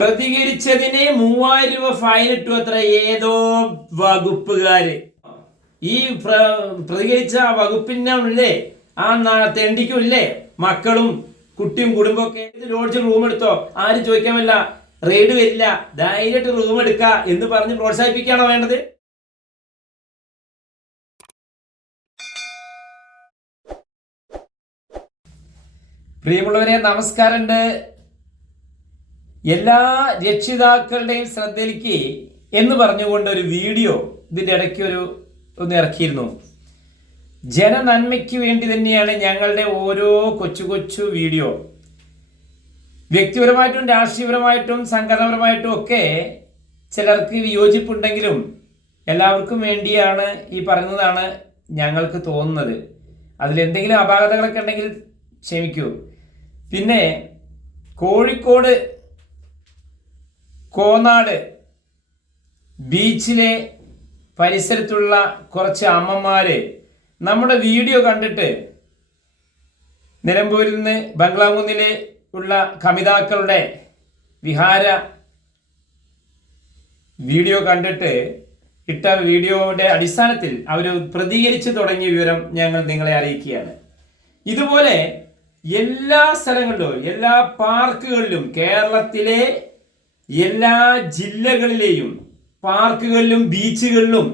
പ്രതികരിച്ചതിന് മൂവായിരം രൂപ ഫൈൻ ഇട്ടു അത്ര ഏതോ വകുപ്പുകാര്. ഈ പ്ര- പ്രതികരിച്ച ആ വകുപ്പിനുള്ളിലെ ആ തെണ്ടിക്കുമില്ലേ മക്കളും കുട്ടിയും കുടുംബമൊക്കെ ലോഡ്ജിൽ റൂം എടുത്തോ? ആരും ചോദിക്കാമല്ല റെയ്ഡ് വരില്ല. ധൈര്യമായിട്ട് റൂം എടുക്ക എന്ന് പറഞ്ഞ് പ്രോത്സാഹിപ്പിക്കുകയാണോ വേണ്ടത്? പ്രിയമുള്ളവരെ നമസ്കാരമുണ്ട്. എല്ലാ രക്ഷിതാക്കളുടെയും ശ്രദ്ധയിലേക്ക് എന്ന് പറഞ്ഞുകൊണ്ട് ഒരു വീഡിയോ ഇതിന്റെ ഇടയ്ക്ക് ഒരു ഒന്ന് ഇറക്കിയിരുന്നു. ജനനന്മയ്ക്ക് വേണ്ടി തന്നെയാണ് ഞങ്ങളുടെ ഓരോ കൊച്ചു കൊച്ചു വീഡിയോ. വ്യക്തിപരമായിട്ടും രാഷ്ട്രീയപരമായിട്ടും സംഘടനാപരമായിട്ടും ഒക്കെ ചിലർക്ക് വിയോജിപ്പുണ്ടെങ്കിലും എല്ലാവർക്കും വേണ്ടിയാണ് ഈ പറയുന്നതാണ് ഞങ്ങൾക്ക് തോന്നുന്നത്. അതിലെന്തെങ്കിലും അപാകതകളൊക്കെ ഉണ്ടെങ്കിൽ ക്ഷമിക്കൂ. പിന്നെ കോഴിക്കോട് കോനാട് ബീച്ചിലെ പരിസരത്തുള്ള കുറച്ച് അമ്മമാര് നമ്മുടെ വീഡിയോ കണ്ടിട്ട് നിലമ്പൂരിൽ നിന്ന് ബംഗ്ലാകുന്നിലെ ഉള്ള കമിതാക്കളുടെ വിഹാര വീഡിയോ കണ്ടിട്ട് ഇട്ട വീഡിയോയുടെ അടിസ്ഥാനത്തിൽ അവർ പ്രതികരിച്ചു തുടങ്ങിയ വിവരം ഞങ്ങൾ നിങ്ങളെ അറിയിക്കുകയാണ്. ഇതുപോലെ എല്ലാ സ്ഥലങ്ങളിലും എല്ലാ പാർക്കുകളിലും കേരളത്തിലെ എല്ലാ ജില്ലകളിലെയും പാർക്കുകളിലും ബീച്ചുകളിലും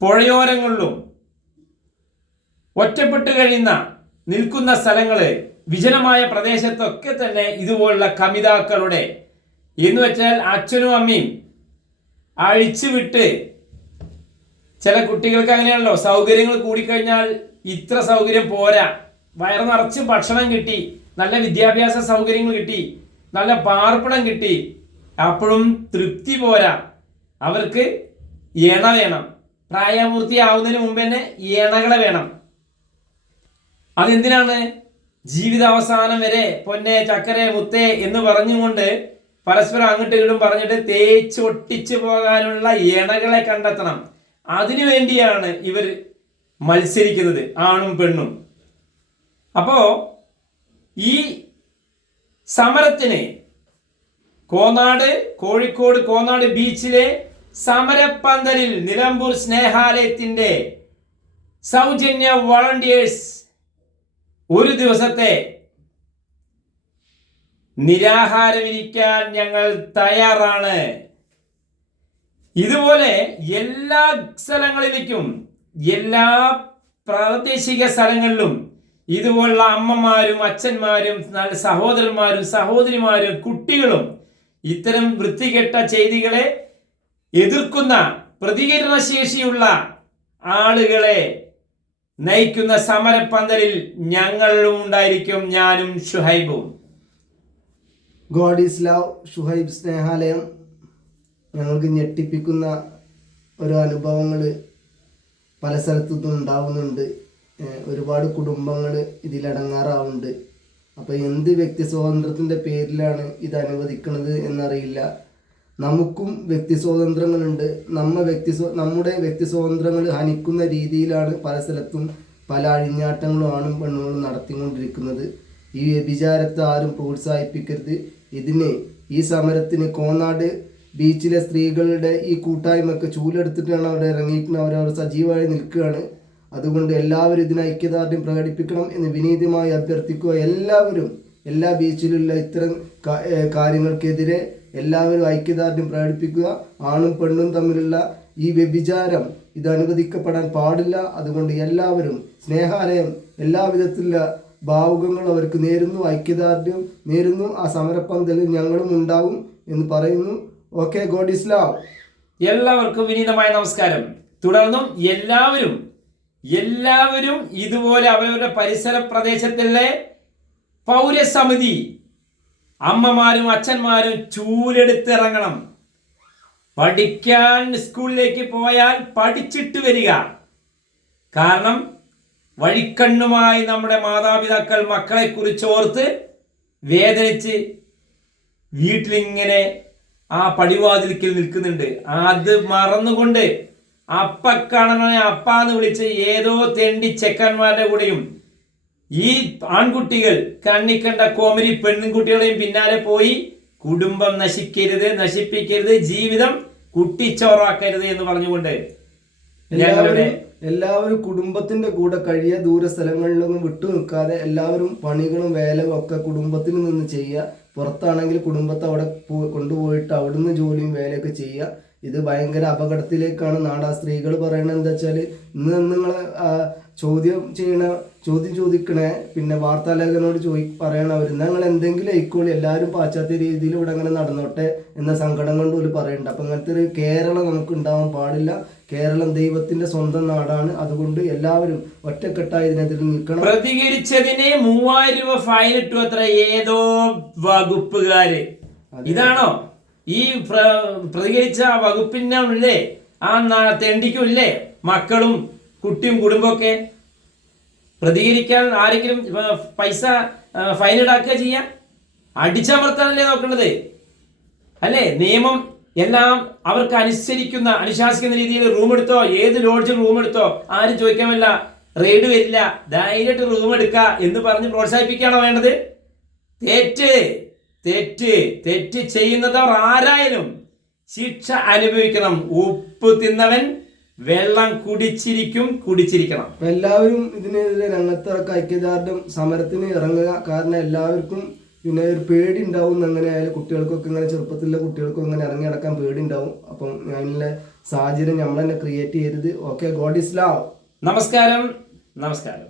പുഴയോരങ്ങളിലും ഒറ്റപ്പെട്ട് കഴിയുന്ന നിൽക്കുന്ന സ്ഥലങ്ങൾ വിജനമായ പ്രദേശത്തൊക്കെ തന്നെ ഇതുപോലുള്ള കമിതാക്കളുടെ എന്ന് വെച്ചാൽ അച്ഛനും അമ്മയും അഴിച്ചുവിട്ട് ചില കുട്ടികൾക്ക് അങ്ങനെയാണല്ലോ സൗകര്യങ്ങൾ കൂടിക്കഴിഞ്ഞാൽ ഇത്ര സൗകര്യം പോരാ. വയർ നിറച്ച് ഭക്ഷണം കിട്ടി നല്ല വിദ്യാഭ്യാസ സൗകര്യങ്ങൾ കിട്ടി നല്ല പാർപ്പിടം കിട്ടി. അപ്പോഴും തൃപ്തി പോരാ. അവർക്ക് ഇണ വേണം. പ്രായപൂർത്തിയാവുന്നതിന് മുമ്പ് തന്നെ ഇണകളെ വേണം. അതെന്തിനാണ്? ജീവിതാവസാനം വരെ പൊന്നെ ചക്കരെ മുത്തേ എന്ന് പറഞ്ഞുകൊണ്ട് പരസ്പരം അങ്ങോട്ടും ഇങ്ങോട്ടും പറഞ്ഞിട്ട് തേച്ച് ഒട്ടിച്ചു പോകാനുള്ള ഇണകളെ കണ്ടെത്തണം. അതിനു വേണ്ടിയാണ് ഇവർ മത്സരിക്കുന്നത് ആണും പെണ്ണും. അപ്പോ ഈ സമരത്തിന് കോന്നാട് കോഴിക്കോട് കോന്നാട് ബീച്ചിലെ സമരപ്പന്തലിൽ നിലമ്പൂർ സ്നേഹാലയത്തിന്റെ സൗജന്യ വോളണ്ടിയേഴ്സ് ഒരു ദിവസത്തെ നിരാഹാരമിരിക്കാൻ ഞങ്ങൾ തയ്യാറാണ്. ഇതുപോലെ എല്ലാ സ്ഥലങ്ങളിലേക്കും എല്ലാ പ്രാദേശിക സ്ഥലങ്ങളിലും ഇതുപോലുള്ള അമ്മമാരും അച്ഛന്മാരും സഹോദരന്മാരും സഹോദരിമാരും കുട്ടികളും ഇത്തരം വൃത്തികെട്ട ചെയ്തികളെ എതിർക്കുന്ന പ്രതികരണശേഷിയുള്ള ആളുകളെ നയിക്കുന്ന സമരപ്പന്തലിൽ ഞങ്ങളും ഉണ്ടായിരിക്കും. ഞാനും ഷുഹൈബും. God is love Shuhaib Snehalayam. ഞങ്ങൾക്ക് ഞെട്ടിപ്പിക്കുന്ന ഒരു അനുഭവങ്ങൾ പല സ്ഥലത്തുനിന്നും ഉണ്ടാവുന്നുണ്ട്. ഏഹ് ഒരുപാട് കുടുംബങ്ങൾ ഇതിലടങ്ങാറാവുന്നുണ്ട്. അപ്പോൾ എന്ത് വ്യക്തി സ്വാതന്ത്ര്യത്തിന്റെ പേരിലാണ് ഇത് അനുവദിക്കുന്നത് എന്നറിയില്ല. നമുക്കും വ്യക്തി സ്വാതന്ത്ര്യങ്ങളുണ്ട്. നമ്മ വ്യക്തി നമ്മുടെ വ്യക്തി സ്വാതന്ത്ര്യങ്ങൾ ഹനിക്കുന്ന രീതിയിലാണ് പല സ്ഥലത്തും പല അഴിഞ്ഞാട്ടങ്ങളും ആണും പെണ്ണുങ്ങളും നടത്തിക്കൊണ്ടിരിക്കുന്നത്. ഈ വ്യഭിചാരത്തെ ആരും പ്രോത്സാഹിപ്പിക്കരുത്. ഇതിന് ഈ സമരത്തിന് കോന്നാട് ബീച്ചിലെ സ്ത്രീകളുടെ ഈ കൂട്ടായ്മയൊക്കെ ചൂലെടുത്തിട്ടാണ് അവിടെ ഇറങ്ങിയിരിക്കുന്നത് അവരവിടെ സജീവമായി നിൽക്കുകയാണ്. അതുകൊണ്ട് എല്ലാവരും ഇതിന് ഐക്യദാർഢ്യം പ്രകടിപ്പിക്കണം എന്ന് വിനീതമായി അഭ്യർത്ഥിക്കുക. എല്ലാവരും എല്ലാ ബീച്ചിലുള്ള ഇത്തരം കാര്യങ്ങൾക്കെതിരെ എല്ലാവരും ഐക്യദാർഢ്യം പ്രകടിപ്പിക്കുക. ആണും പെണ്ണും തമ്മിലുള്ള ഈ വ്യഭിചാരം ഇത് അനുവദിക്കപ്പെടാൻ പാടില്ല. അതുകൊണ്ട് എല്ലാവരും സ്നേഹാലയം എല്ലാവിധത്തിലുള്ള ഭാവുകങ്ങൾ അവർക്ക് നേരുന്നു ഐക്യദാർഢ്യം നേരുന്നു. ആ സമരപ്പന്തലിൽ ഞങ്ങളും ഉണ്ടാവും എന്ന് പറയുന്നു. ഓക്കെ ഗോഡ് ഇസ്ലാം എല്ലാവർക്കും വിനീതമായ നമസ്കാരം. തുടർന്നും എല്ലാവരും എല്ലാവരും ഇതുപോലെ അവരവരുടെ പരിസര പ്രദേശത്തിലെ പൗരസമിതി അമ്മമാരും അച്ഛന്മാരും ചൂലെടുത്തിറങ്ങണം. പഠിക്കാൻ സ്കൂളിലേക്ക് പോയാൽ പഠിച്ചിട്ട് വരിക. കാരണം വഴിക്കണ്ണുമായി നമ്മുടെ മാതാപിതാക്കൾ മക്കളെ കുറിച്ച് ഓർത്ത് വേദനിച്ച് വീട്ടിലിങ്ങനെ ആ പടിവാതിൽക്കൽ നിൽക്കുന്നുണ്ട്. അത് മറന്നുകൊണ്ട് അപ്പ എന്ന് വിളിച്ച് ഏതോ തെണ്ടി ചെക്കന്മാരുടെ കൂടെയും ഈ ആൺകുട്ടികൾ കണ്ണിക്കണ്ട കോമരി പെൺകുട്ടികളെയും പിന്നാലെ പോയി കുടുംബം നശിക്കരുത് നശിപ്പിക്കരുത് ജീവിതം കുട്ടിച്ചോറാക്കരുത് എന്ന് പറഞ്ഞുകൊണ്ട് ഞങ്ങളുടെ എല്ലാവരും എല്ലാവരും കുടുംബത്തിന്റെ കൂടെ കഴിയ ദൂര സ്ഥലങ്ങളിലൊന്നും വിട്ടു നിൽക്കാതെ എല്ലാവരും പണികളും വേലകളും ഒക്കെ കുടുംബത്തിൽ നിന്ന് ചെയ്യുക. പുറത്താണെങ്കിൽ കുടുംബത്തെ അവിടെ കൊണ്ടുപോയിട്ട് അവിടുന്ന് ജോലിയും വേലയൊക്കെ ചെയ്യുക. ഇത് ഭയങ്കര അപകടത്തിലേക്കാണ് നാടാ. സ്ത്രീകൾ പറയണത് എന്താ വെച്ചാൽ ഇന്ന് നിങ്ങൾ ചോദ്യം ചെയ്യണ ചോദ്യം ചോദിക്കണേ പിന്നെ വാർത്താലേഖനോട് ചോദി പറയണ അവർ നിങ്ങൾ എന്തെങ്കിലും ആയിക്കോളി എല്ലാവരും പാശ്ചാത്യ രീതിയിൽ ഇവിടെ അങ്ങനെ നടന്നോട്ടെ എന്ന സങ്കടം കൊണ്ട് ഒരു പറയുന്നുണ്ട് അപ്പം അങ്ങനത്തെ ഒരു കേരളം നമുക്ക് ഉണ്ടാവാൻ പാടില്ല. കേരളം ദൈവത്തിന്റെ സ്വന്തം നാടാണ്. അതുകൊണ്ട് എല്ലാവരും ഒറ്റക്കെട്ടായി ഇതിനെതിരെ നിൽക്കണം. പ്രതികരിച്ചതിന് മൂവായിരം രൂപ ഫൈൻ ഇട്ടു അത്ര. ഏതോ വകുപ്പുകാര്. ഇതാണോ? ഈ പ്ര- പ്രതികരിച്ച ഉള്ളേ ആ തെണ്ടിക്കുമില്ലേ തെണ്ടിക്കും മക്കളും കുട്ടിയും കുടുംബമൊക്കെ പ്രതികരിക്കാൻ ആരെങ്കിലും പൈസ ഫൈൻ ഈടാക്കുക ചെയ്യാം? അടിച്ചമർത്താനല്ലേ നോക്കേണ്ടത്? അല്ലേ? നിയമം എല്ലാം അവർക്ക് അനുസരിക്കുന്ന അനുശാസിക്കുന്ന രീതിയിൽ റൂം എടുത്തോ ഏത് ലോഡ്ജിൽ റൂം എടുത്തോ ആരും ചോദിക്കാമല്ല. റെയ്ഡ് വരില്ല. ധൈര്യമായിട്ട് റൂം എടുക്കുക എന്ന് പറഞ്ഞ് പ്രോത്സാഹിപ്പിക്കുകയാണോ വേണ്ടത്? തെറ്റ്. തെറ്റ് തെറ്റ് ചെയ്യുന്നതവർ ആരായാലും ശിക്ഷ അനുഭവിക്കണം. ഉപ്പ് തിന്നവൻ വെള്ളം കുടിച്ചിരിക്കും കുടിച്ചിരിക്കണം. അപ്പൊ എല്ലാവരും ഇതിനെതിരെ രംഗത്തിറക്ക ഐക്യദാർഢ്യം സമരത്തിന് ഇറങ്ങുക. കാരണം എല്ലാവർക്കും പിന്നെ ഒരു പേടി ഉണ്ടാവും അങ്ങനെ ആയാലും കുട്ടികൾക്കൊക്കെ ഇങ്ങനെ ചെറുപ്പത്തിലുള്ള കുട്ടികൾക്കും ഇങ്ങനെ ഇറങ്ങി നടക്കാൻ പേടി ഉണ്ടാവും അപ്പം അതിനുള്ള സാഹചര്യം നമ്മൾ തന്നെ ക്രിയേറ്റ് ചെയ്യരുത്. ഓക്കെ ഗോഡ് ഇസ് ലവ് നമസ്കാരം നമസ്കാരം.